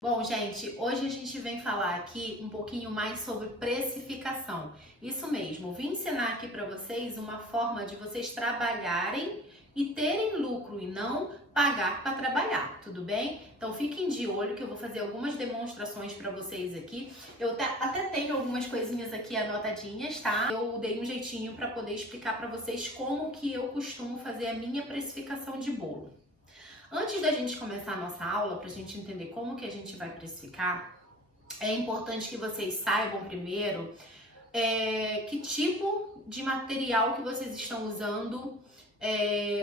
Bom, gente, hoje a gente vem falar aqui um pouquinho mais sobre precificação. Isso mesmo, vim ensinar aqui para vocês uma forma de vocês trabalharem e terem lucro e não pagar para trabalhar, tudo bem? Então fiquem de olho que eu vou fazer algumas demonstrações para vocês aqui. Eu até tenho algumas coisinhas aqui anotadinhas, tá? Eu dei um jeitinho para poder explicar para vocês como que eu costumo fazer a minha precificação de bolo. Antes da gente começar a nossa aula, para a gente entender como que a gente vai precificar, é importante que vocês saibam primeiro que tipo de material que vocês estão usando,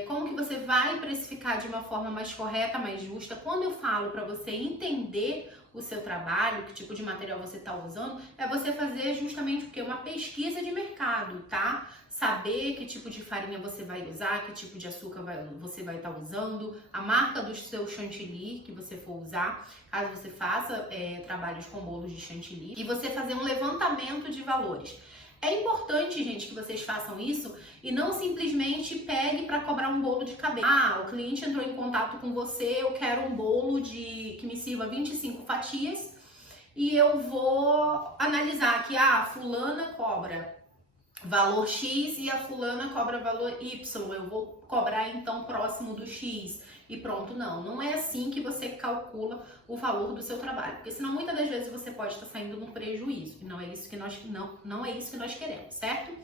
como que você vai precificar de uma forma mais correta, mais justa. Quando eu falo para você entender o seu trabalho, que tipo de material você está usando, é você fazer justamente o que? Uma pesquisa de mercado, tá? Saber que tipo de farinha você vai usar, que tipo de açúcar você vai estar usando, a marca do seu chantilly que você for usar, caso você faça trabalhos com bolos de chantilly, e você fazer um levantamento de valores. É importante, gente, que vocês façam isso e não simplesmente pegue para cobrar um bolo de cabeça. Ah, o cliente entrou em contato com você, eu quero um bolo que me sirva 25 fatias e eu vou analisar que a fulana cobra valor X e a fulana cobra valor Y, eu vou cobrar então próximo do X e pronto. Não é assim que você calcula o valor do seu trabalho, porque senão muitas das vezes você pode estar saindo no prejuízo e não é isso que nós queremos, certo?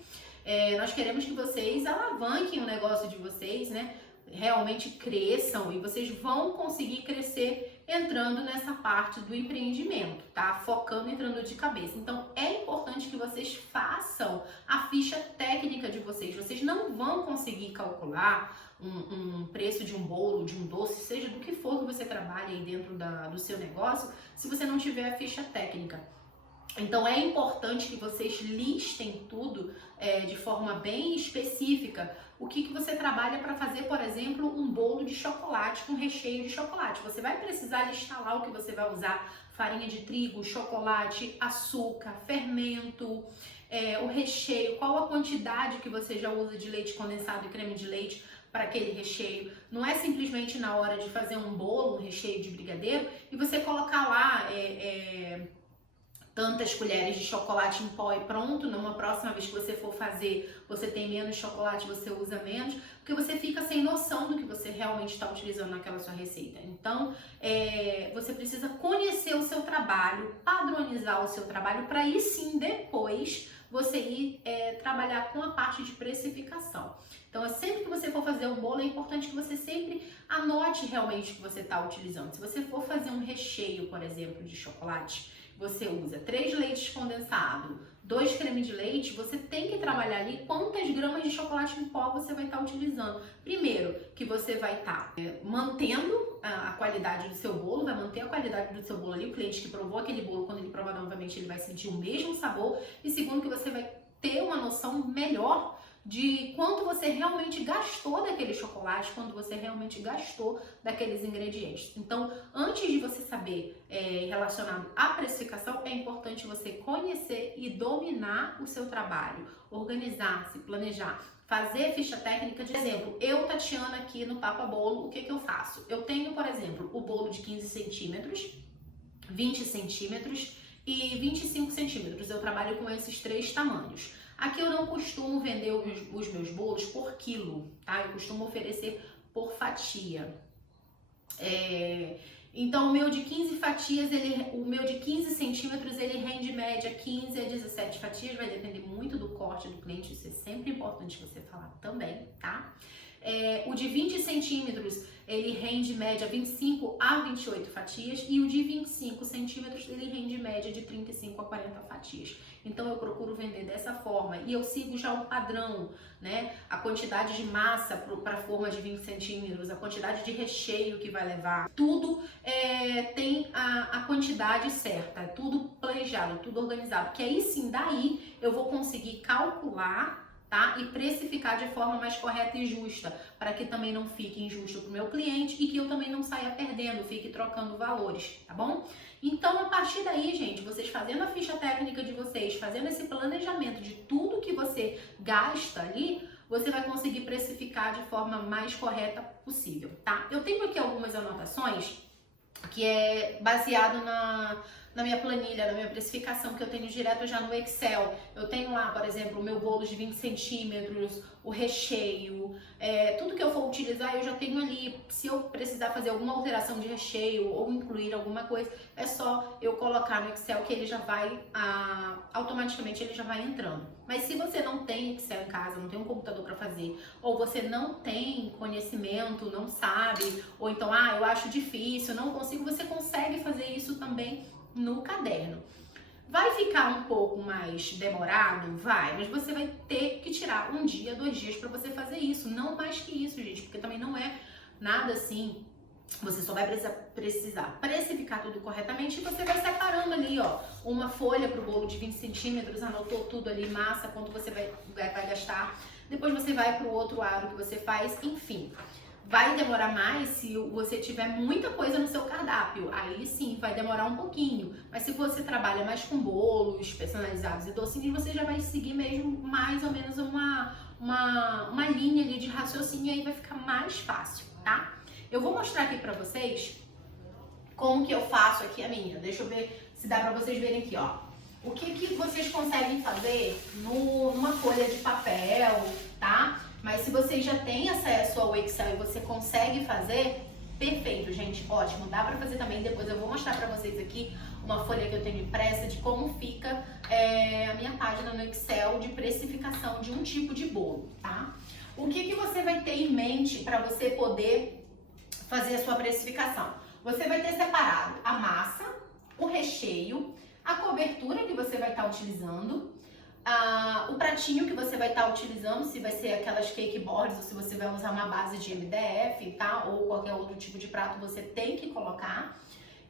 Nós queremos que vocês alavanquem o negócio de vocês, né? Realmente cresçam e vocês vão conseguir crescer entrando nessa parte do empreendimento, tá? Focando, entrando de cabeça. Então, é importante que vocês façam a ficha técnica de vocês. Vocês não vão conseguir calcular um preço de um bolo, de um doce, seja do que for que você trabalhe aí dentro do seu negócio, se você não tiver a ficha técnica. Então é importante que vocês listem tudo de forma bem específica. O que você trabalha para fazer, por exemplo, um bolo de chocolate com recheio de chocolate. Você vai precisar listar lá o que você vai usar: farinha de trigo, chocolate, açúcar, fermento, o recheio, qual a quantidade que você já usa de leite condensado e creme de leite para aquele recheio. Não é simplesmente na hora de fazer um bolo, um recheio de brigadeiro, e você colocar lá tantas colheres de chocolate em pó e pronto. Numa próxima vez que você for fazer, você tem menos chocolate, você usa menos, porque você fica sem noção do que você realmente está utilizando naquela sua receita. Então, você precisa conhecer o seu trabalho, padronizar o seu trabalho, para aí sim, depois, você ir trabalhar com a parte de precificação. Então, sempre que você for fazer um bolo, é importante que você sempre anote realmente o que você está utilizando. Se você for fazer um recheio, por exemplo, de chocolate, você usa 3 leites condensados, 2 creme de leite, você tem que trabalhar ali quantas gramas de chocolate em pó você vai estar utilizando. Primeiro, que você vai estar mantendo a qualidade do seu bolo, vai manter a qualidade do seu bolo ali. O cliente que provou aquele bolo, quando ele provar novamente, ele vai sentir o mesmo sabor. E segundo, que você vai ter uma noção melhor de quanto você realmente gastou daquele chocolate, quanto você realmente gastou daqueles ingredientes. Então, antes de você saber relacionado à precificação, é importante você conhecer e dominar o seu trabalho, organizar-se, planejar, fazer ficha técnica. De exemplo, eu, Tatiana, aqui no Papa Bolo, o que eu faço? Eu tenho, por exemplo, o bolo de 15 centímetros, 20 centímetros e 25 centímetros. Eu trabalho com esses 3 tamanhos. Aqui eu não costumo vender os meus bolos por quilo, tá? Eu costumo oferecer por fatia. Então, o meu de 15 fatias, o meu de 15 centímetros, ele rende média 15 a 17 fatias, vai depender muito do corte do cliente, isso é sempre importante você falar também, tá? O de 20 centímetros, ele rende média 25 a 28 fatias, e o de 25 centímetros, ele rende média de 35 a 40 fatias. Então, eu procuro vender dessa forma, e eu sigo já o padrão, né? A quantidade de massa para a forma de 20 centímetros, a quantidade de recheio que vai levar, tudo tem a quantidade certa, é tudo planejado, tudo organizado, que aí sim, daí eu vou conseguir calcular, tá? E precificar de forma mais correta e justa, para que também não fique injusto para o meu cliente e que eu também não saia perdendo, fique trocando valores, tá bom? Então, a partir daí, gente, vocês fazendo a ficha técnica de vocês, fazendo esse planejamento de tudo que você gasta ali, você vai conseguir precificar de forma mais correta possível, tá? Eu tenho aqui algumas anotações que é baseado na minha planilha, na minha precificação que eu tenho direto já no Excel. Eu tenho lá, por exemplo, o meu bolo de 20 centímetros, o recheio, tudo que eu for utilizar eu já tenho ali. Se eu precisar fazer alguma alteração de recheio ou incluir alguma coisa, é só eu colocar no Excel que ele já vai, automaticamente ele já vai entrando. Mas se você não tem Excel em casa, não tem um computador para fazer, ou você não tem conhecimento, não sabe, ou então, eu acho difícil, não consigo, você consegue fazer isso também no caderno. Vai ficar um pouco mais demorado? Vai, mas você vai ter que tirar 1 dia, 2 dias para você fazer isso, não mais que isso, gente, porque também não é nada assim. Você só vai precisar precificar tudo corretamente e você vai separando ali, ó, uma folha para o bolo de 20 centímetros, anotou tudo ali, massa, quanto você vai gastar. Depois você vai para o outro aro que você faz, enfim. Vai demorar mais se você tiver muita coisa no seu cardápio, aí sim vai demorar um pouquinho. Mas se você trabalha mais com bolos personalizados e docinhos, você já vai seguir mesmo mais ou menos uma linha ali de raciocínio e aí vai ficar mais fácil, tá? Eu vou mostrar aqui pra vocês como que eu faço aqui a minha. Deixa eu ver se dá pra vocês verem aqui, ó. O que vocês conseguem fazer numa folha de papel, tá? Mas se vocês já têm acesso ao Excel e você consegue fazer, perfeito, gente, ótimo. Dá pra fazer também, depois eu vou mostrar pra vocês aqui uma folha que eu tenho impressa de como fica a minha página no Excel de precificação de um tipo de bolo, tá? O que você vai ter em mente para você poder fazer a sua precificação? Você vai ter separado a massa, o recheio, a cobertura que você vai estar utilizando, o pratinho que você vai estar utilizando, se vai ser aquelas cake boards ou se você vai usar uma base de MDF, tá? Ou qualquer outro tipo de prato você tem que colocar.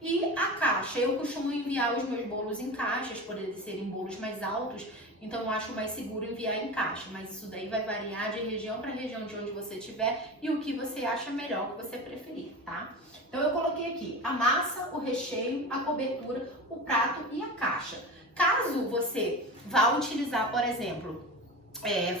E a caixa, eu costumo enviar os meus bolos em caixas, por eles serem bolos mais altos, então eu acho mais seguro enviar em caixa, mas isso daí vai variar de região para região de onde você estiver e o que você acha melhor, o que você preferir, tá? Então eu coloquei aqui a massa, o recheio, a cobertura, o prato e a caixa. Caso você vá utilizar, por exemplo,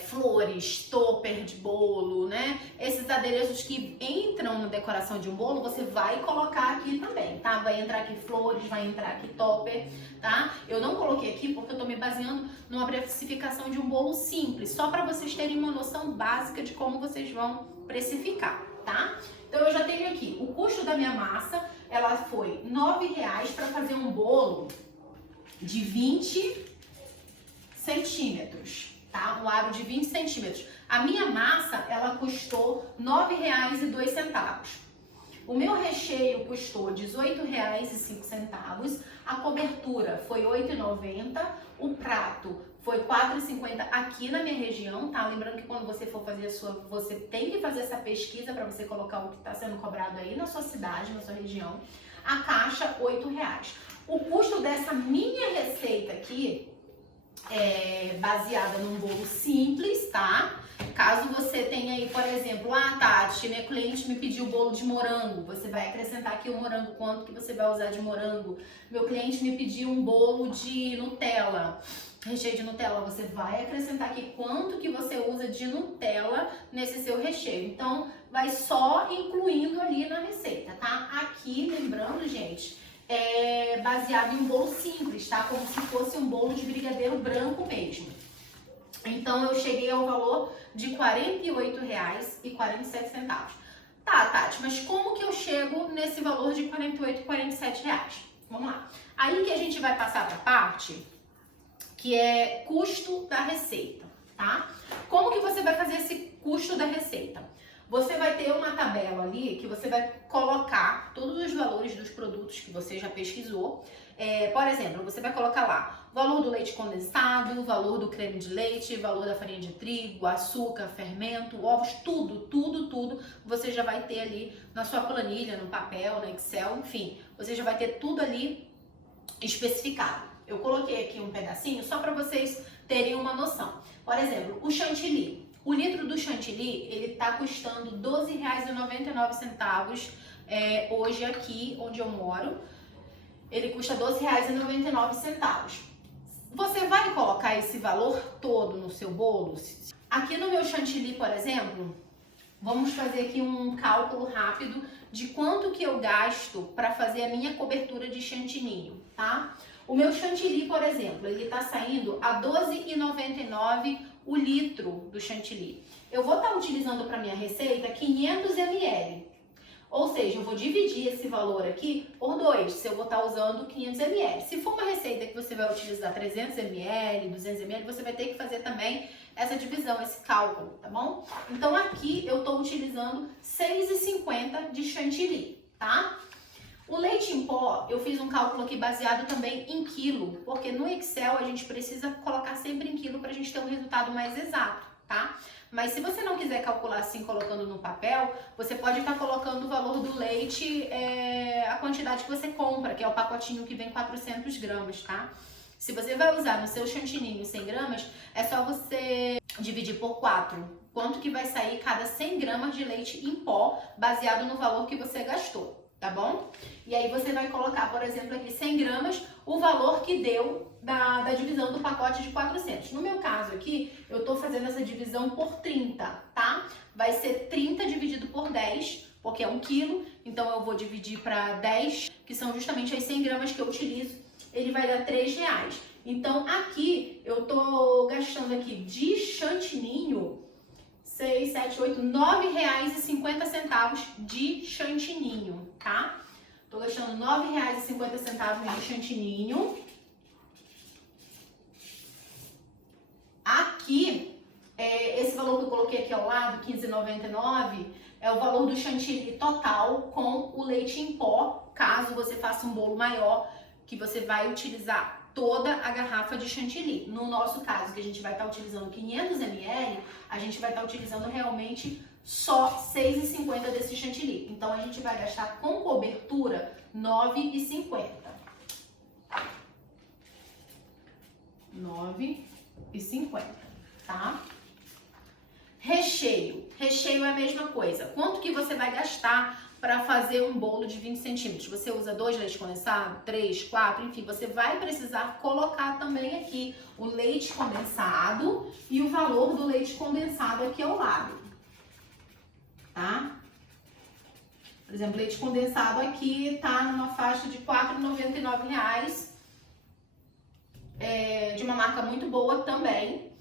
flores, topper de bolo, né? Esses adereços que entram na decoração de um bolo, você vai colocar aqui também, tá? Vai entrar aqui flores, vai entrar aqui topper, tá? Eu não coloquei aqui porque eu tô me baseando numa precificação de um bolo simples, só para vocês terem uma noção básica de como vocês vão precificar, tá? Então eu já tenho aqui o custo da minha massa, ela foi R$ 9,00 para fazer um bolo de 20 centímetros. Tá? Um aro de 20 centímetros. A minha massa, ela custou R$ 9,02. O meu recheio custou R$ 18,05. A cobertura foi R$ 8,90. O prato foi R$ 4,50 aqui na minha região, tá? Lembrando que quando você for fazer você tem que fazer essa pesquisa para você colocar o que está sendo cobrado aí na sua cidade, na sua região. A caixa, R$ 8,00. O custo dessa minha receita aqui baseada num bolo simples, tá? Caso você tenha aí, por exemplo, Tati, minha cliente me pediu bolo de morango, você vai acrescentar aqui o morango, quanto que você vai usar de morango. Meu cliente me pediu um bolo de Nutella, recheio de Nutella, você vai acrescentar aqui quanto que você usa de Nutella nesse seu recheio. Então, vai só incluindo ali na receita, tá? Aqui, lembrando, gente, baseado em um bolo simples, tá? Como se fosse um bolo de brigadeiro branco mesmo. Então, eu cheguei ao valor de R$ 48,47. Tá, Tati, mas como que eu chego nesse valor de R$ 48,47? Vamos lá. Aí que a gente vai passar para a parte que é custo da receita, tá? Como que você vai fazer esse custo da receita? Você vai ter uma tabela ali que você vai colocar todos os valores dos produtos que você já pesquisou. Por exemplo, você vai colocar lá o valor do leite condensado, o valor do creme de leite, o valor da farinha de trigo, açúcar, fermento, ovos, tudo. Você já vai ter ali na sua planilha, no papel, no Excel, enfim. Você já vai ter tudo ali especificado. Eu coloquei aqui um pedacinho só para vocês terem uma noção. Por exemplo, o chantilly. O litro do chantilly, ele tá custando R$ 12,99 hoje aqui onde eu moro. Ele custa R$ 12,99. Você vai colocar esse valor todo no seu bolo? Aqui no meu chantilly, por exemplo, vamos fazer aqui um cálculo rápido de quanto que eu gasto para fazer a minha cobertura de chantininho, tá? O meu chantilly, por exemplo, ele tá saindo a R$ 12,99 o litro do chantilly. Eu vou estar utilizando para minha receita 500 ml. Ou seja, eu vou dividir esse valor aqui por 2, se eu vou estar usando 500 ml. Se for uma receita que você vai utilizar 300 ml, 200 ml, você vai ter que fazer também essa divisão, esse cálculo, tá bom? Então aqui eu estou utilizando 6,50 de chantilly, tá? O leite em pó, eu fiz um cálculo aqui baseado também em quilo, porque no Excel a gente precisa colocar sempre em quilo para a gente ter um resultado mais exato, tá? Mas se você não quiser calcular assim, colocando no papel, você pode estar colocando o valor do leite, a quantidade que você compra, que é o pacotinho que vem 400 gramas, tá? Se você vai usar no seu chantininho 100 gramas, é só você dividir por 4. Quanto que vai sair cada 100 gramas de leite em pó, baseado no valor que você gastou, tá bom? E aí você vai colocar, por exemplo, aqui 100 gramas, o valor que deu da divisão do pacote de 400. No meu caso aqui, eu tô fazendo essa divisão por 30, tá? Vai ser 30 dividido por 10, porque é 1 quilo, então eu vou dividir para 10, que são justamente as 100 gramas que eu utilizo, ele vai dar R$3. Então aqui, eu tô gastando aqui de chantininho, 6, 7, 8, R$9,50 de chantininho, tá? Tô gastando R$9,50 de chantininho. Aqui, esse valor que eu coloquei aqui ao lado, R$15,99, é o valor do chantilly total com o leite em pó, caso você faça um bolo maior, que você vai utilizar toda a garrafa de chantilly. No nosso caso, que a gente vai estar utilizando 500 ml, a gente vai estar utilizando realmente só 6,50 desse chantilly. Então, a gente vai gastar com cobertura R$9,50. R$9,50, tá? Recheio. Recheio é a mesma coisa. Quanto que você vai gastar para fazer um bolo de 20 centímetros? Você usa 2 leites condensados, 3, 4, enfim, você vai precisar colocar também aqui o leite condensado e o valor do leite condensado aqui ao lado, tá? Por exemplo, leite condensado aqui tá numa faixa de R$ 4,99, de uma marca muito boa também.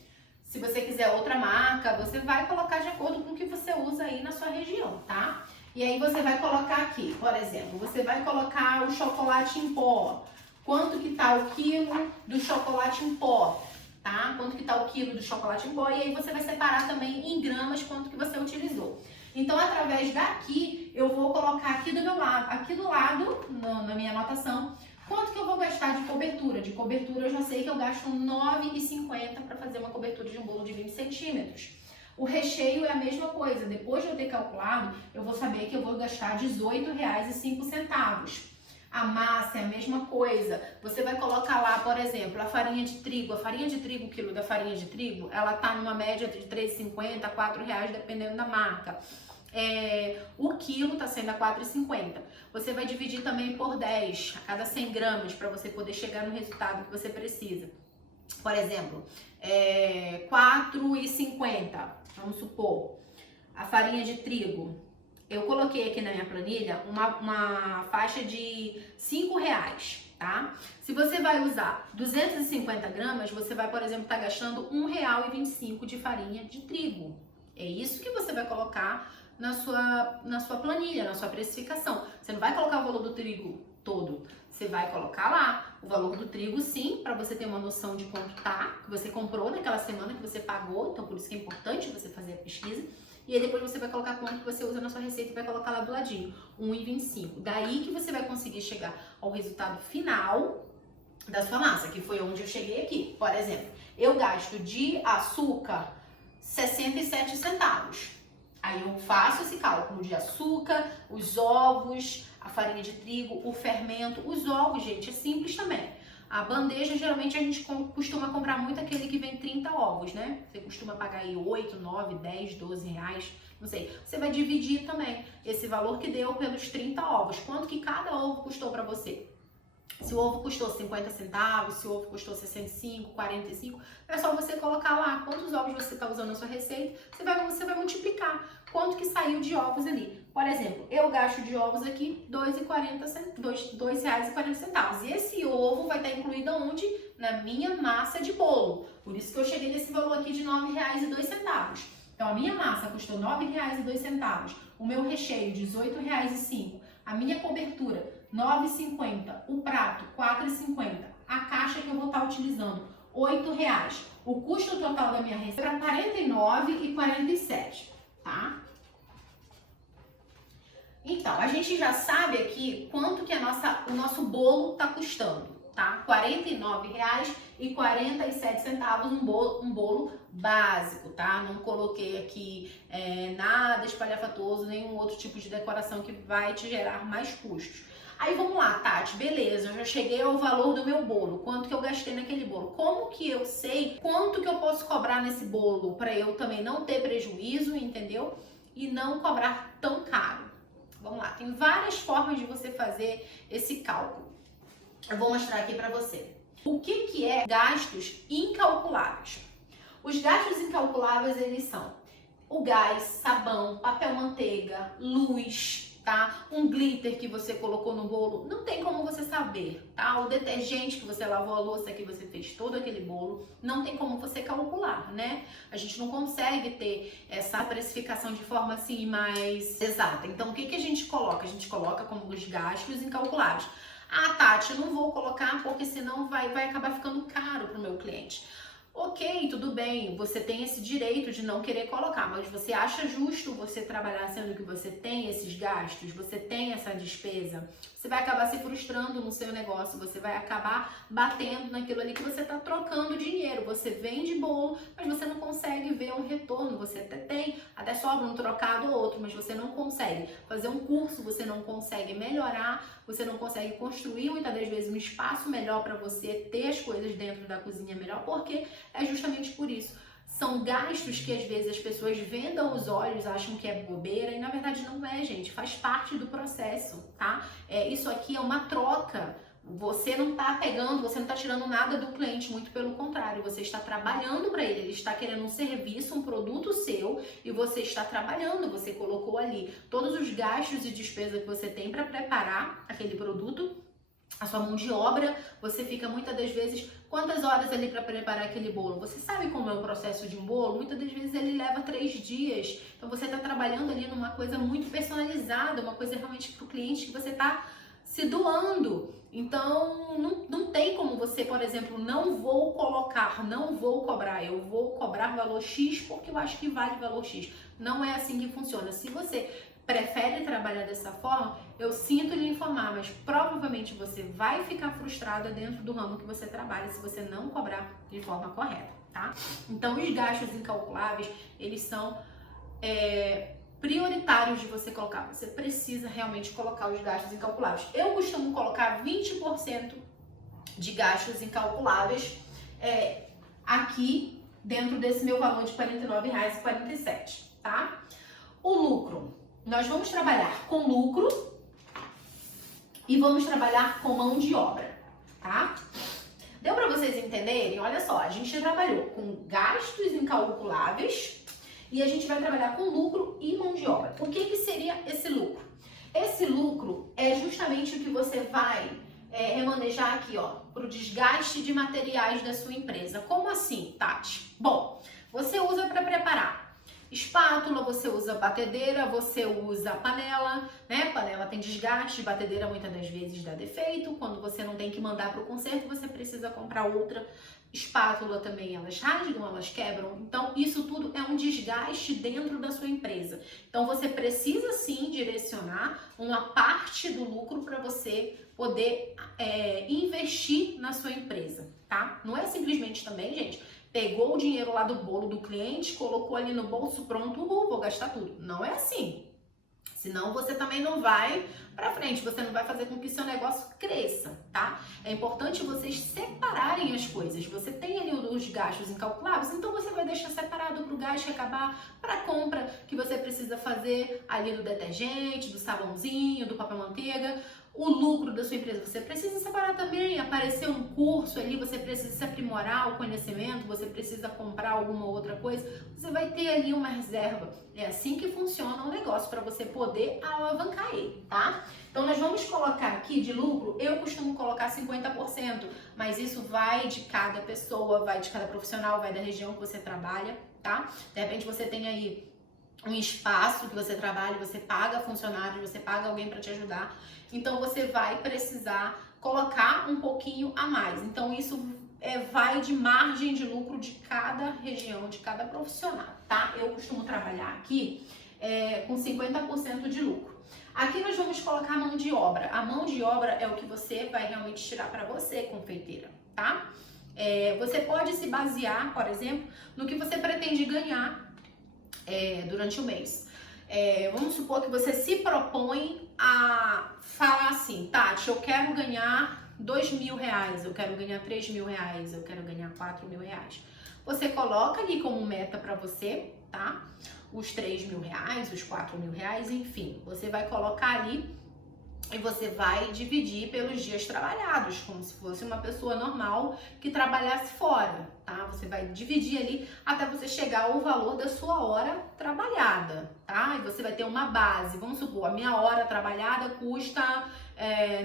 Se você quiser outra marca, você vai colocar de acordo com o que você usa aí na sua região, tá? E aí você vai colocar aqui, por exemplo, você vai colocar o chocolate em pó. Quanto que tá o quilo do chocolate em pó, tá? Quanto que tá o quilo do chocolate em pó, e aí você vai separar também em gramas quanto que você utilizou. Então, através daqui, eu vou colocar aqui do meu lado, aqui do lado, na minha anotação, quanto que eu vou gastar de cobertura. De cobertura, eu já sei que eu gasto R$ 9,50 para fazer uma cobertura de um bolo de 20 centímetros. O recheio é a mesma coisa. Depois de eu ter calculado, eu vou saber que eu vou gastar R$ 18,05. A massa é a mesma coisa. Você vai colocar lá, por exemplo, a farinha de trigo. A farinha de trigo, o quilo da farinha de trigo, ela tá numa média de R$ 3,50 a R$ 4,00, dependendo da marca. O quilo tá sendo a R$ 4,50. Você vai dividir também por 10 a cada 100 gramas para você poder chegar no resultado que você precisa. Por exemplo, R$ 4,50, vamos supor, a farinha de trigo. Eu coloquei aqui na minha planilha uma faixa de R$ 5,00, tá? Se você vai usar 250 gramas, você vai, por exemplo, estar gastando R$ 1,25 de farinha de trigo. É isso que você vai colocar na sua planilha, na sua precificação. Você não vai colocar o valor do trigo todo. Você vai colocar lá o valor do trigo, sim, para você ter uma noção de quanto tá, que você comprou naquela semana, que você pagou. Então, por isso que é importante você fazer a pesquisa. E aí depois você vai colocar quanto que você usa na sua receita e vai colocar lá do ladinho, R$ 1,25. Daí que você vai conseguir chegar ao resultado final da sua massa, que foi onde eu cheguei aqui. Por exemplo, eu gasto de açúcar 67 centavos. Aí eu faço esse cálculo de açúcar, os ovos, a farinha de trigo, o fermento. Os ovos, gente, é simples também. A bandeja, geralmente, a gente costuma comprar muito aquele que vem 30 ovos, né? Você costuma pagar aí 8, 9, 10, 12 reais, não sei. Você vai dividir também esse valor que deu pelos 30 ovos. Quanto que cada ovo custou para você? Se o ovo custou 50 centavos, se o ovo custou 65, 45, é só você colocar lá quantos ovos você está usando na sua receita, você vai multiplicar quanto que saiu de ovos ali. Por exemplo, eu gasto de ovos aqui R$2,40. E esse ovo vai estar incluído onde? Na minha massa de bolo. Por isso que eu cheguei nesse valor aqui de R$9,02. Então, a minha massa custou R$9,02. O meu recheio, R$18,05. A minha cobertura, R$9,50. O prato, R$4,50. A caixa que eu vou estar utilizando, R$8. O custo total da minha receita é R$49,47, tá? Então, a gente já sabe aqui quanto que o nosso bolo está custando, tá? R$49,47 um bolo básico, tá? Não coloquei aqui nada espalhafatoso, nenhum outro tipo de decoração que vai te gerar mais custos. Aí vamos lá, Tati, beleza, eu já cheguei ao valor do meu bolo, quanto que eu gastei naquele bolo. Como que eu sei quanto que eu posso cobrar nesse bolo para eu também não ter prejuízo, entendeu? E não cobrar tão caro. Vamos lá, tem várias formas de você fazer esse cálculo. Eu vou mostrar aqui para você. O que é gastos incalculáveis? Os gastos incalculáveis, eles são o gás, sabão, papel manteiga, luz, tá? Um glitter que você colocou no bolo, não tem como você saber, tá? O detergente que você lavou a louça, que você fez todo aquele bolo, não tem como você calcular, né? A gente não consegue ter essa precificação de forma assim mais exata. Então, o que a gente coloca? A gente coloca como os gastos incalculáveis. Ah, Tati, eu não vou colocar porque senão vai acabar ficando caro para o meu cliente. Ok, tudo bem, você tem esse direito de não querer colocar, mas você acha justo você trabalhar sendo que você tem esses gastos, você tem essa despesa? Você vai acabar se frustrando no seu negócio, você vai acabar batendo naquilo ali que você está trocando dinheiro. Você vende bolo, mas você não consegue ver um retorno. Você até sobra um trocado ou outro, mas você não consegue fazer um curso, você não consegue melhorar, você não consegue construir muitas das vezes um espaço melhor para você ter as coisas dentro da cozinha melhor, porque é justamente por isso. São gastos que às vezes as pessoas vendam os olhos, acham que é bobeira e na verdade não é, gente. Faz parte do processo, tá? Isso aqui é uma troca. Você não tá pegando, você não tá tirando nada do cliente, muito pelo contrário. Você está trabalhando para ele está querendo um serviço, um produto seu e você está trabalhando. Você colocou ali todos os gastos e despesas que você tem para preparar aquele produto. A sua mão de obra, você fica muitas das vezes, quantas horas ali para preparar aquele bolo? Você sabe como é o processo de um bolo? Muitas das vezes ele leva 3 dias. Então você está trabalhando ali numa coisa muito personalizada, uma coisa realmente para o cliente que você está se doando. Então não tem como você, por exemplo, não vou cobrar, eu vou cobrar valor X porque eu acho que vale valor X. Não é assim que funciona. Se você prefere trabalhar dessa forma, eu sinto lhe informar, mas provavelmente você vai ficar frustrada dentro do ramo que você trabalha se você não cobrar de forma correta, tá? Então, os gastos incalculáveis, eles são prioritários de você colocar. Você precisa realmente colocar os gastos incalculáveis. Eu costumo colocar 20% de gastos incalculáveis aqui dentro desse meu valor de R$ 49,47, tá? O lucro. Nós vamos trabalhar com lucro e vamos trabalhar com mão de obra, tá? Deu para vocês entenderem? Olha só, a gente trabalhou com gastos incalculáveis e a gente vai trabalhar com lucro e mão de obra. O que seria esse lucro? Esse lucro é justamente o que você vai remanejar aqui, ó, para o desgaste de materiais da sua empresa. Como assim, Tati? Bom, você usa para preparar espátula, você usa batedeira, você usa panela, né? Panela tem desgaste, batedeira muitas das vezes dá defeito. Quando você não tem que mandar para o conserto, você precisa comprar outra. Espátula também, elas rasgam, elas quebram. Então, isso tudo é um desgaste dentro da sua empresa. Então, você precisa sim direcionar uma parte do lucro para você poder investir na sua empresa, tá? Não é simplesmente também, gente, pegou o dinheiro lá do bolo do cliente, colocou ali no bolso, pronto, vou gastar tudo. Não é assim. Senão você também não vai pra frente, você não vai fazer com que seu negócio cresça, tá? É importante vocês separarem as coisas. Você tem ali os gastos incalculáveis, então você vai deixar separado pro gasto que acabar, pra compra que você precisa fazer ali do detergente, do sabãozinho, do papel manteiga. o lucro da sua empresa, você precisa separar também, aparecer um curso ali, você precisa se aprimorar o conhecimento, você precisa comprar alguma outra coisa, você vai ter ali uma reserva. É assim que funciona o negócio, para você poder alavancar ele, tá? Então nós vamos colocar aqui de lucro, eu costumo colocar 50%, mas isso vai de cada pessoa, vai de cada profissional, vai da região que você trabalha, tá? De repente você tem aí um espaço que você trabalha, você paga funcionário, você paga alguém para te ajudar, então você vai precisar colocar um pouquinho a mais. Então isso vai de margem de lucro de cada região, de cada profissional, tá? Eu costumo trabalhar aqui com 50% de lucro. Aqui nós vamos colocar a mão de obra. A mão de obra é o que você vai realmente tirar para você, confeiteira, tá? Você pode se basear, por exemplo, no que você pretende ganhar durante o mês. Vamos supor que você se propõe a falar assim, Tati, eu quero ganhar R$2.000, eu quero ganhar R$3.000, eu quero ganhar R$4.000. Você coloca ali como meta para você, tá? Os R$3.000, os R$4.000, enfim, você vai colocar ali e você vai dividir pelos dias trabalhados, como se fosse uma pessoa normal que trabalhasse fora, tá? Você vai dividir ali até você chegar ao valor da sua hora trabalhada, tá? E você vai ter uma base, vamos supor, a minha hora trabalhada custa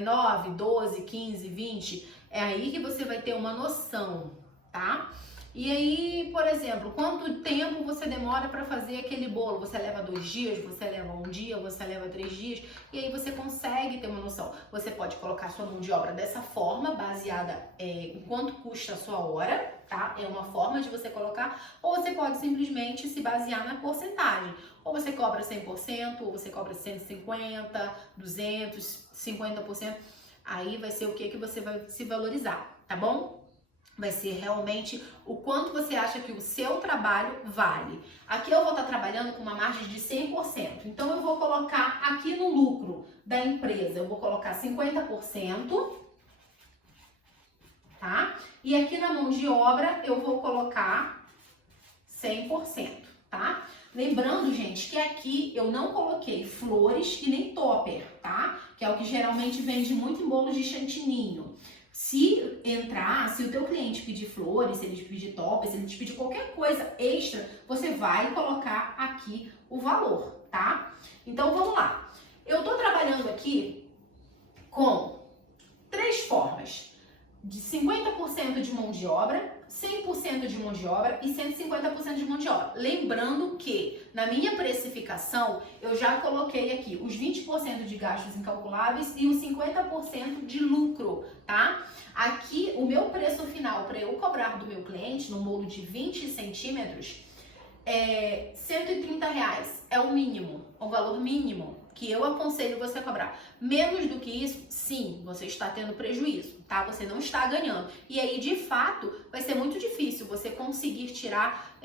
9, 12, 15, 20, é aí que você vai ter uma noção, tá? E aí, por exemplo, quanto tempo você demora para fazer aquele bolo? Você leva 2 dias, você leva 1 dia, você leva 3 dias, e aí você consegue ter uma noção. Você pode colocar sua mão de obra dessa forma, baseada em quanto custa a sua hora, tá? É uma forma de você colocar, ou você pode simplesmente se basear na porcentagem. Ou você cobra 100%, ou você cobra 150, 200, 50%. Aí vai ser o que você vai se valorizar, tá bom? Vai ser realmente o quanto você acha que o seu trabalho vale. Aqui eu vou estar trabalhando com uma margem de 100%. Então eu vou colocar aqui no lucro da empresa, eu vou colocar 50%, tá? E aqui na mão de obra eu vou colocar 100%, tá? Lembrando, gente, que aqui eu não coloquei flores e nem topper, tá? Que é o que geralmente vende muito em bolos de chantininho. Se o teu cliente pedir flores, se ele te pedir top, se ele te pedir qualquer coisa extra, você vai colocar aqui o valor, tá? Então, vamos lá. Eu tô trabalhando aqui com 3 formas. De 50% de mão de obra, 100% de mão de obra e 150% de mão de obra. Lembrando que na minha precificação eu já coloquei aqui os 20% de gastos incalculáveis e os 50% de lucro, tá? Aqui o meu preço final para eu cobrar do meu cliente no bolo de 20 centímetros é R$130. É o mínimo, o valor mínimo que eu aconselho você a cobrar. Menos do que isso, sim, você está tendo prejuízo, tá? Você não está ganhando. E aí, de fato, vai ser muito difícil você conseguir tirar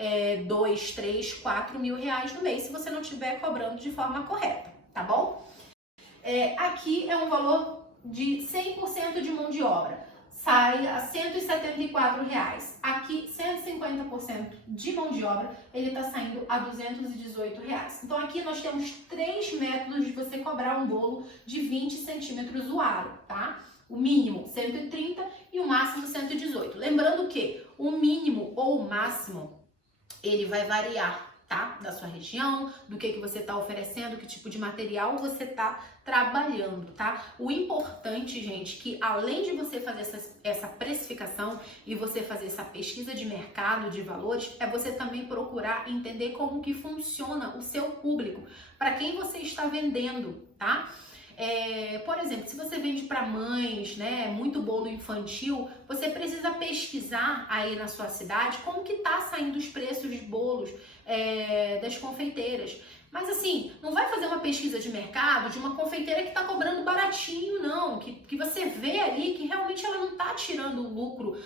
2, 3, 4 mil reais no mês se você não estiver cobrando de forma correta, tá bom? Aqui é um valor de 100% de mão de obra. Sai a R$174. Aqui, 150% de mão de obra, ele está saindo a R$218. Então, aqui nós temos 3 métodos de você cobrar um bolo de 20 centímetros o aro, tá? O mínimo 130 e o máximo 118. Lembrando que o mínimo ou o máximo, ele vai variar, tá? Da sua região, do que você está oferecendo, que tipo de material você está trabalhando, tá? O importante, gente, que além de você fazer essa precificação e você fazer essa pesquisa de mercado, de valores, é você também procurar entender como que funciona o seu público, para quem você está vendendo, tá? Por exemplo, se você vende para mães, né, muito bolo infantil, você precisa pesquisar aí na sua cidade como que tá saindo os preços de bolos das confeiteiras. Mas assim, não vai fazer uma pesquisa de mercado de uma confeiteira que tá cobrando baratinho, não. Que você vê ali que realmente ela não tá tirando o lucro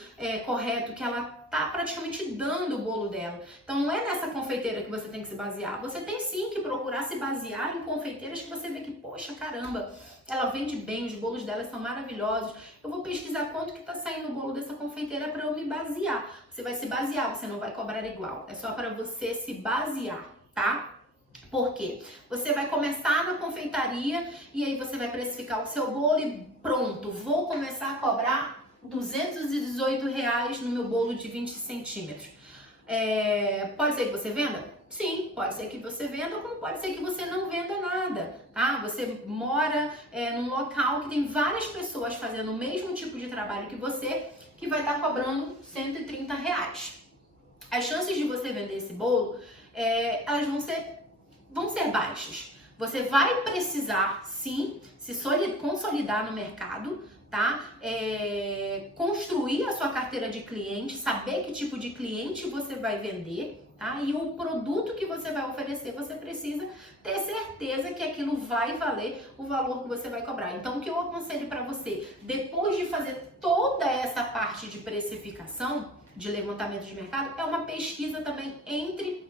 correto, que ela tá praticamente dando o bolo dela. Então não é nessa confeiteira que você tem que se basear. Você tem sim que procurar se basear em confeiteiras que você vê que, poxa, caramba, ela vende bem, os bolos dela são maravilhosos. Eu vou pesquisar quanto que tá saindo o bolo dessa confeiteira para eu me basear. Você vai se basear, você não vai cobrar igual. É só para você se basear, tá? Por quê? Você vai começar na confeitaria e aí você vai precificar o seu bolo e pronto, vou começar a cobrar R$ 218 no meu bolo de 20 centímetros. Pode ser que você venda? Sim, pode ser que você venda, como pode ser que você não venda nada, tá? Você mora num local que tem várias pessoas fazendo o mesmo tipo de trabalho que você, que vai estar cobrando R$ 130. As chances de você vender esse bolo, elas vão ser baixas. Você vai precisar, sim, se consolidar no mercado, tá? Construir a sua carteira de cliente, saber que tipo de cliente você vai vender, tá? E o produto que você vai oferecer, você precisa ter certeza que aquilo vai valer o valor que você vai cobrar. Então, o que eu aconselho para você, depois de fazer toda essa parte de precificação, de levantamento de mercado, é uma pesquisa também entre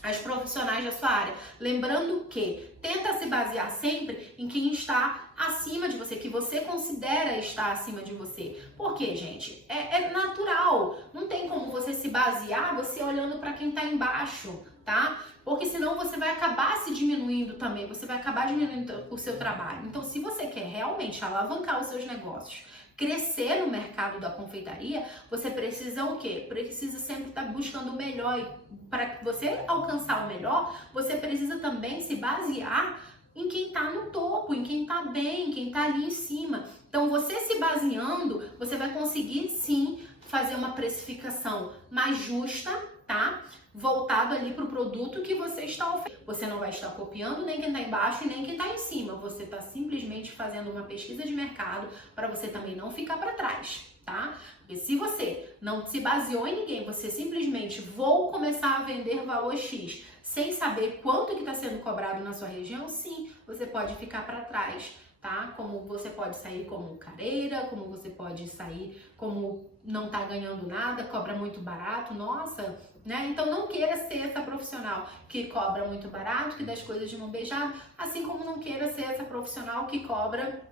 as profissionais da sua área. Lembrando que tenta se basear sempre em quem está acima de você, que você considera estar acima de você. Por quê, gente? É natural. Não tem como você se basear você olhando para quem está embaixo, tá? Porque senão você vai acabar se diminuindo também, você vai acabar diminuindo o seu trabalho. Então, se você quer realmente alavancar os seus negócios, crescer no mercado da confeitaria, você precisa o quê? Precisa sempre estar buscando o melhor. E para você alcançar o melhor, você precisa também se basear em quem está no topo, em quem está bem, quem está ali em cima. Então, você se baseando, você vai conseguir sim fazer uma precificação mais justa, tá? Voltado ali para o produto que você está oferecendo. Você não vai estar copiando nem quem está embaixo e nem quem está em cima. Você está simplesmente fazendo uma pesquisa de mercado para você também não ficar para trás, tá? Porque se você não se baseou em ninguém, você simplesmente vou começar a vender valor X sem saber quanto que está sendo cobrado na sua região, sim, você pode ficar para trás, tá? Como você pode sair como careira, como você pode sair como não tá ganhando nada, cobra muito barato, nossa, né? Então não queira ser essa profissional que cobra muito barato, que dá as coisas de mão beijada, assim como não queira ser essa profissional que cobra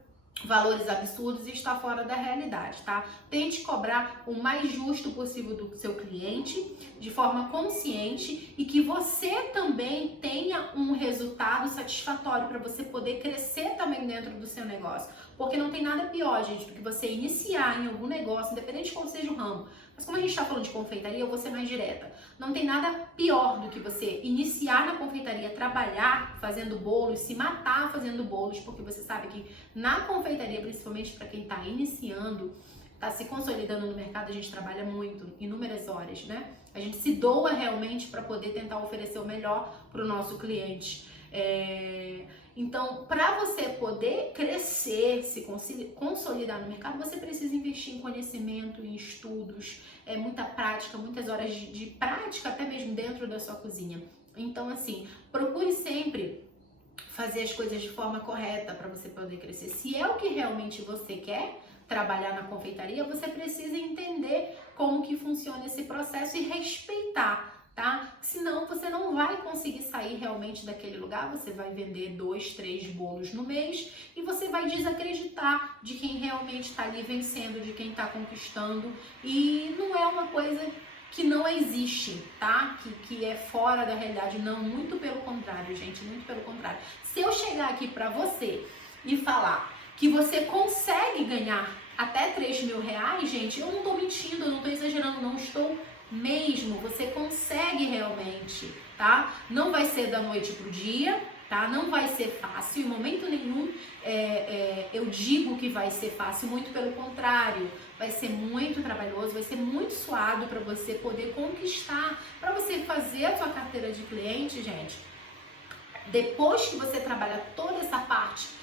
valores absurdos e está fora da realidade, tá? Tente cobrar o mais justo possível do seu cliente, de forma consciente, e que você também tenha um resultado satisfatório para você poder crescer também dentro do seu negócio. Porque não tem nada pior, gente, do que você iniciar em algum negócio, independente de qual seja o ramo. Mas como a gente está falando de confeitaria, eu vou ser mais direta. Não tem nada pior do que você iniciar na confeitaria, trabalhar fazendo bolos, se matar fazendo bolos, porque você sabe que na confeitaria, principalmente para quem está iniciando, está se consolidando no mercado, a gente trabalha muito, inúmeras horas, né? A gente se doa realmente para poder tentar oferecer o melhor para o nosso cliente. Então, para você poder crescer, se consolidar no mercado, você precisa investir em conhecimento, em estudos, muita prática, muitas horas de prática, até mesmo dentro da sua cozinha. Então, assim, procure sempre fazer as coisas de forma correta para você poder crescer. Se é o que realmente você quer trabalhar na confeitaria, você precisa entender como que funciona esse processo e respeitar, tá? Senão você não vai conseguir sair realmente daquele lugar, você vai vender 2, 3 bolos no mês e você vai desacreditar de quem realmente está ali vencendo, de quem está conquistando, e não é uma coisa que não existe, tá? Que é fora da realidade, não, muito pelo contrário, gente, muito pelo contrário. Se eu chegar aqui pra você e falar que você consegue ganhar até R$ 3.000, gente, eu não tô mentindo, eu não tô exagerando, não estou mesmo, você consegue realmente, tá? Não vai ser da noite pro dia, tá? Não vai ser fácil, em momento nenhum eu digo que vai ser fácil, muito pelo contrário, vai ser muito trabalhoso, vai ser muito suado para você poder conquistar, para você fazer a sua carteira de cliente, gente. Depois que você trabalha toda essa parte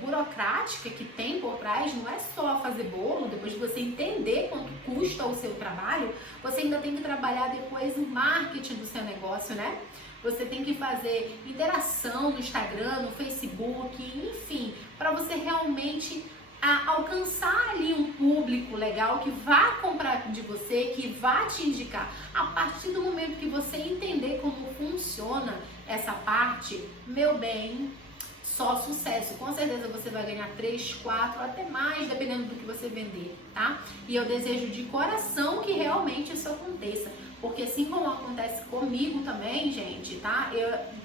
burocrática que tem por trás, não é só fazer bolo, depois de você entender quanto custa o seu trabalho, você ainda tem que trabalhar depois o marketing do seu negócio, né? Você tem que fazer interação no Instagram, no Facebook, enfim, para você realmente alcançar ali um público legal que vá comprar de você, que vá te indicar. A partir do momento que você entender como funciona essa parte, meu bem, só sucesso. Com certeza você vai ganhar 3, 4, até mais, dependendo do que você vender, tá? E eu desejo de coração que realmente isso aconteça, porque assim como acontece comigo também, gente, tá?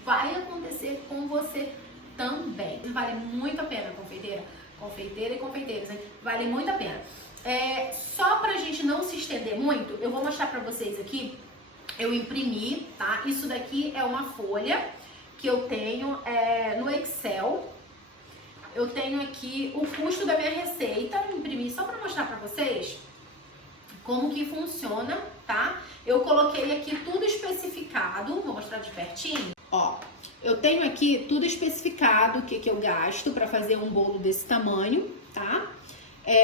Vai acontecer com você também. Vale muito a pena, confeiteira e confeiteiros, hein? Vale muito a pena. Só pra gente não se estender muito, eu vou mostrar pra vocês aqui. Eu imprimi, tá? Isso daqui é uma folha que eu tenho no Excel. Eu tenho aqui o custo da minha receita, eu imprimi só pra mostrar pra vocês como que funciona, tá? Eu coloquei aqui tudo especificado, vou mostrar de pertinho. Ó, eu tenho aqui tudo especificado, o que eu gasto pra fazer um bolo desse tamanho, tá?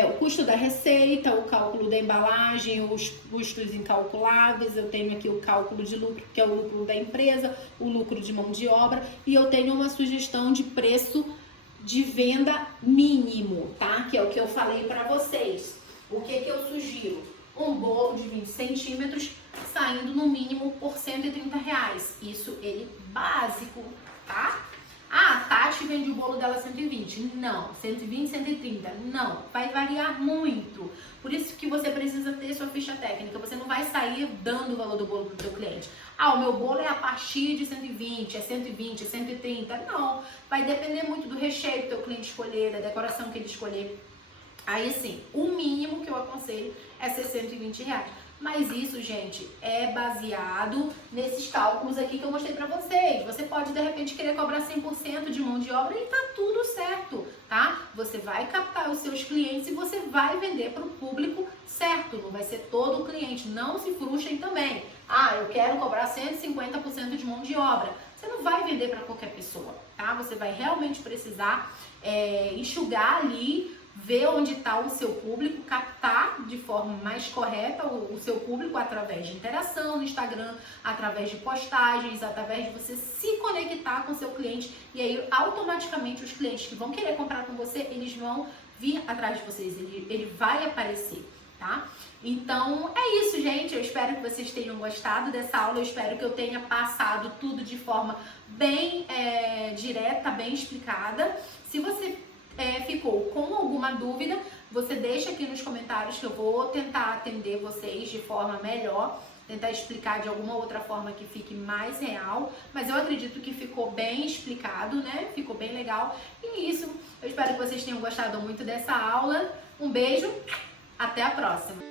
O custo da receita, o cálculo da embalagem, os custos incalculáveis, eu tenho aqui o cálculo de lucro, que é o lucro da empresa, o lucro de mão de obra, e eu tenho uma sugestão de preço de venda mínimo, tá? Que é o que eu falei para vocês. O que eu sugiro? Um bolo de 20 centímetros saindo no mínimo por R$130. Isso ele básico, tá? Ah, Tati vende o bolo dela 120. Não, 120, 130. Não, vai variar muito. Por isso que você precisa ter sua ficha técnica. Você não vai sair dando o valor do bolo pro teu cliente. Ah, o meu bolo é a partir de 120, é 120, é 130. Não, vai depender muito do recheio que o teu cliente escolher, da decoração que ele escolher. Aí sim, o mínimo que eu aconselho é ser R$120. Mas isso, gente, é baseado nesses cálculos aqui que eu mostrei pra vocês. Você pode, de repente, querer cobrar 100% de mão de obra e tá tudo certo, tá? Você vai captar os seus clientes e você vai vender pro público certo. Não vai ser todo o cliente. Não se frustrem também. Ah, eu quero cobrar 150% de mão de obra. Você não vai vender para qualquer pessoa, tá? Você vai realmente precisar enxugar ali, ver onde está o seu público, captar de forma mais correta o seu público através de interação no Instagram, através de postagens, através de você se conectar com o seu cliente, e aí automaticamente os clientes que vão querer comprar com você, eles vão vir atrás de vocês, ele vai aparecer, tá? Então é isso, gente. Eu espero que vocês tenham gostado dessa aula. Eu espero que eu tenha passado tudo de forma bem direta, bem explicada. Se você ficou com alguma dúvida, você deixa aqui nos comentários que eu vou tentar atender vocês de forma melhor, tentar explicar de alguma outra forma que fique mais real, mas eu acredito que ficou bem explicado, né? Ficou bem legal. E isso, eu espero que vocês tenham gostado muito dessa aula. Um beijo, até a próxima!